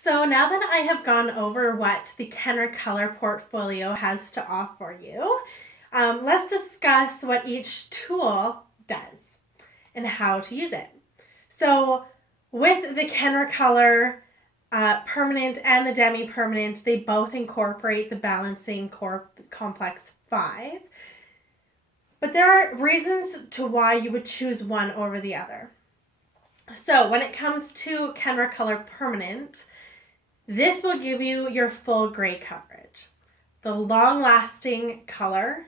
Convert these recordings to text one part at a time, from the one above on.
So now that I have gone over what the Kenra Color portfolio has to offer you, let's discuss what each tool does and how to use it. So with the Kenra Color Permanent and the Demi-Permanent, they both incorporate the Balancing Complex 5. But there are reasons to why you would choose one over the other. So when it comes to Kenra Color Permanent, this will give you your full gray coverage, the long-lasting color,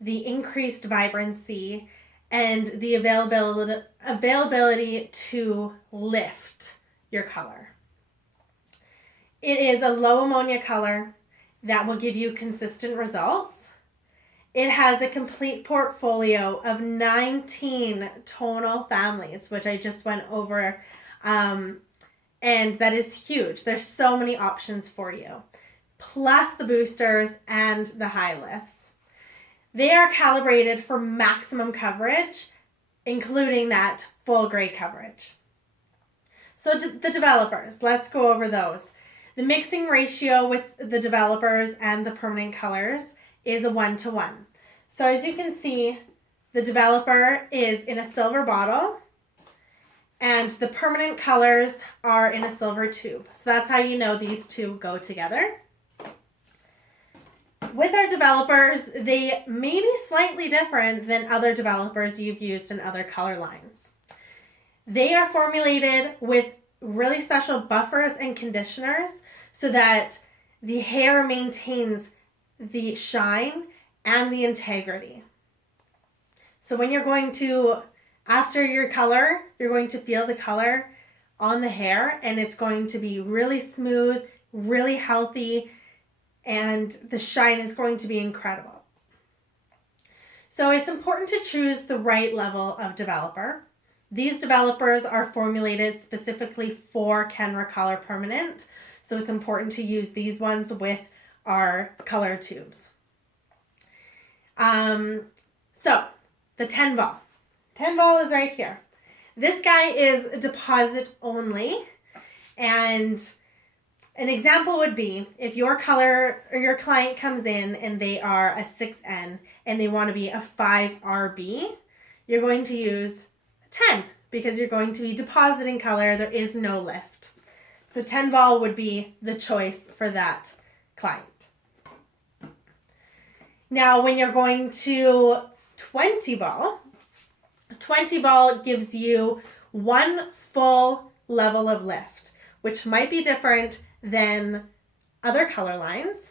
the increased vibrancy, and the availability to lift your color. It is a low ammonia color that will give you consistent results. It has a complete portfolio of 19 tonal families, which I just went over, and that is huge. There's so many options for you, plus the boosters and the high lifts. They are calibrated for maximum coverage, including that full gray coverage. So the developers, let's go over those. The mixing ratio with the developers and the permanent colors is a 1-to-1. So as you can see, the developer is in a silver bottle and the permanent colors are in a silver tube. So that's how you know these two go together. With our developers, they may be slightly different than other developers you've used in other color lines. They are formulated with really special buffers and conditioners so that the hair maintains the shine and the integrity. So when you're going to, after your color, you're going to feel the color on the hair and it's going to be really smooth, really healthy, and the shine is going to be incredible. So it's important to choose the right level of developer. These developers are formulated specifically for Kenra Color Permanent, so it's important to use these ones with our color tubes. So the 10 vol. 10 vol is right here. This guy is deposit only, and an example would be if your color or your client comes in and they are a 6N and they want to be a 5RB, you're going to use 10 because you're going to be depositing color. There is no lift. So 10 vol would be the choice for that client. Now when you're going to 20 vol, 20 vol gives you one full level of lift, which might be different than other color lines.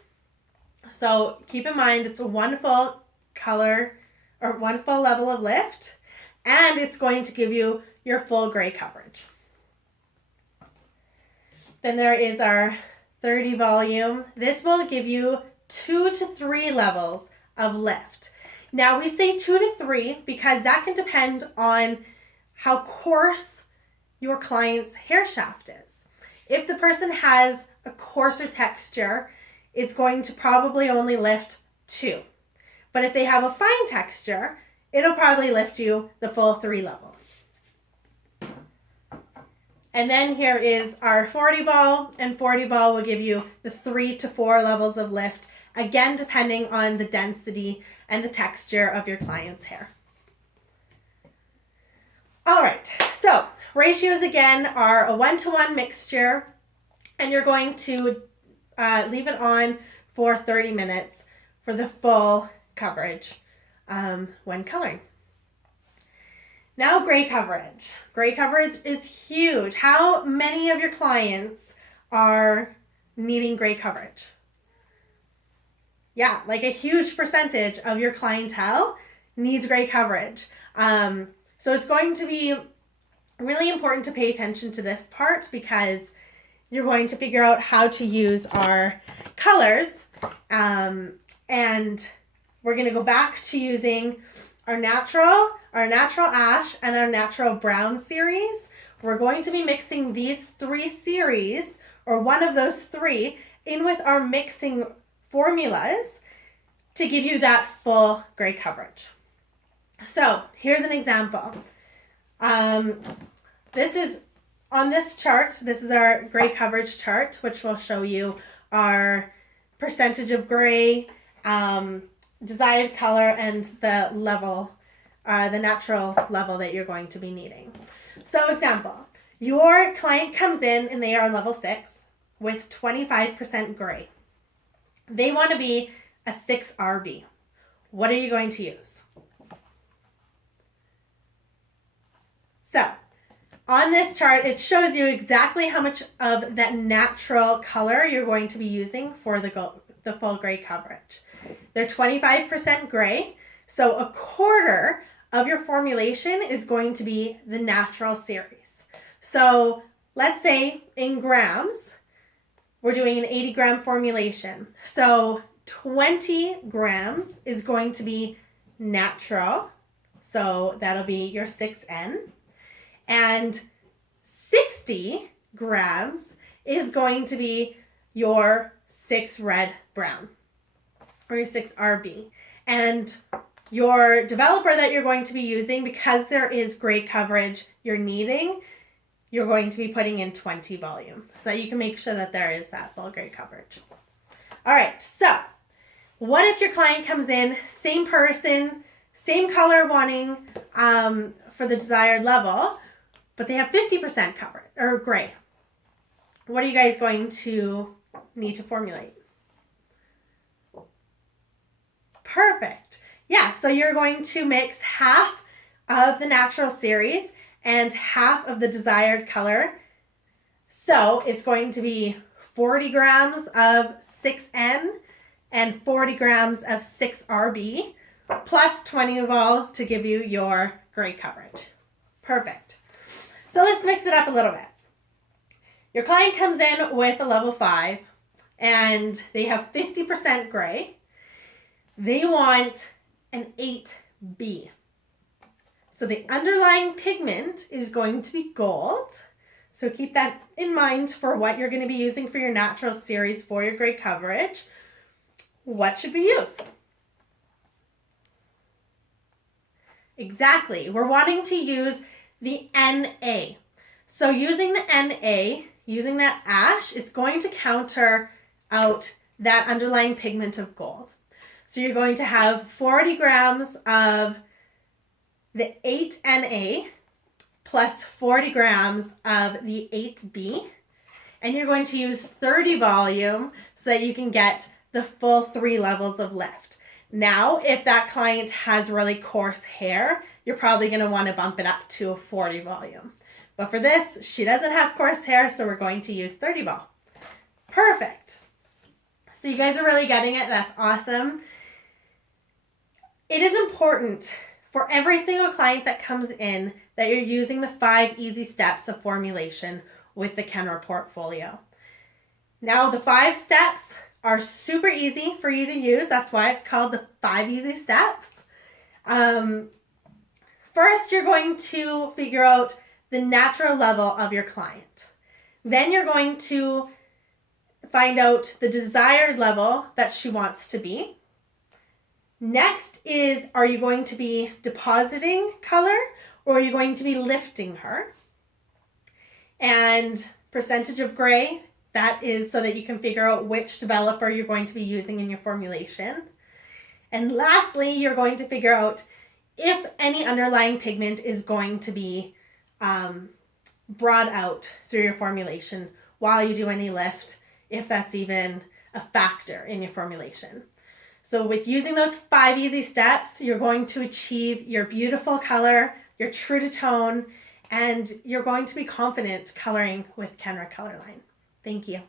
So keep in mind it's one full color or one full level of lift, and it's going to give you your full gray coverage. Then there is our 30 volume. This will give you 2 to 3 levels of lift. Now we say 2 to 3 because that can depend on how coarse your client's hair shaft is. If the person has a coarser texture, it's going to probably only lift 2. But if they have a fine texture, it'll probably lift you the full 3 levels. And then here is our 40 vol, and 40 vol will give you the 3 to 4 levels of lift, again depending on the density and the texture of your client's hair. All right, so ratios again are a 1-to-1 mixture, and you're going to leave it on for 30 minutes for the full coverage when coloring. Now gray coverage. Gray coverage is huge. How many of your clients are needing gray coverage? Yeah, like a huge percentage of your clientele needs gray coverage. So it's going to be really important to pay attention to this part because you're going to figure out how to use our colors. And we're going to go back to using our natural ash, and our natural brown series. We're going to be mixing these 3 series, or one of those 3, in with our mixing formulas to give you that full gray coverage. So here's an example. This is on this chart, this is our gray coverage chart, which will show you our percentage of gray, desired color, and the level, the natural level that you're going to be needing. So example, your client comes in and they are level 6 with 25% gray. They want to be a 6RB. What are you going to use? So on this chart, it shows you exactly how much of that natural color you're going to be using for the full gray coverage. They're 25% gray, so a quarter of your formulation is going to be the natural series. So let's say in grams, we're doing an 80 gram formulation. So 20 grams is going to be natural. So that'll be your 6N. And 60 grams is going to be your 6 red brown or your 6RB. And your developer that you're going to be using, because there is gray coverage you're needing, you're going to be putting in 20 volume so that you can make sure that there is that full gray coverage. All right, so what if your client comes in, same person, same color wanting for the desired level, but they have 50% coverage or gray? What are you guys going to need to formulate? Perfect. Yeah, so you're going to mix half of the natural series and half of the desired color. So it's going to be 40 grams of 6N and 40 grams of 6RB plus 20 of all to give you your gray coverage. Perfect. So let's mix it up a little bit. Your client comes in with a level 5 and they have 50% gray. They want an 8B. So the underlying pigment is going to be gold. So keep that in mind for what you're going to be using for your natural series for your gray coverage. What should we use? Exactly. We're wanting to use the NA. So using the NA, using that ash, it's going to counter out that underlying pigment of gold. So you're going to have 40 grams of the 8NA plus 40 grams of the 8B, and you're going to use 30 volume so that you can get the full 3 levels of lift. Now, if that client has really coarse hair, you're probably going to want to bump it up to a 40 volume. But for this, she doesn't have coarse hair, so we're going to use 30 vol. Perfect. So you guys are really getting it. That's awesome. It is important for every single client that comes in that you're using the 5 easy steps of formulation with the Kenra portfolio. Now, the 5 steps are super easy for you to use. That's why it's called the 5 easy steps. First, you're going to figure out the natural level of your client. Then you're going to find out the desired level that she wants to be. Next is, are you going to be depositing color or are you going to be lifting her? And percentage of gray, that is so that you can figure out which developer you're going to be using in your formulation. And lastly, you're going to figure out if any underlying pigment is going to be brought out through your formulation while you do any lift, if that's even a factor in your formulation. So with using those 5 easy steps, you're going to achieve your beautiful color, your true to tone, and you're going to be confident coloring with Kenra Colorline. Thank you.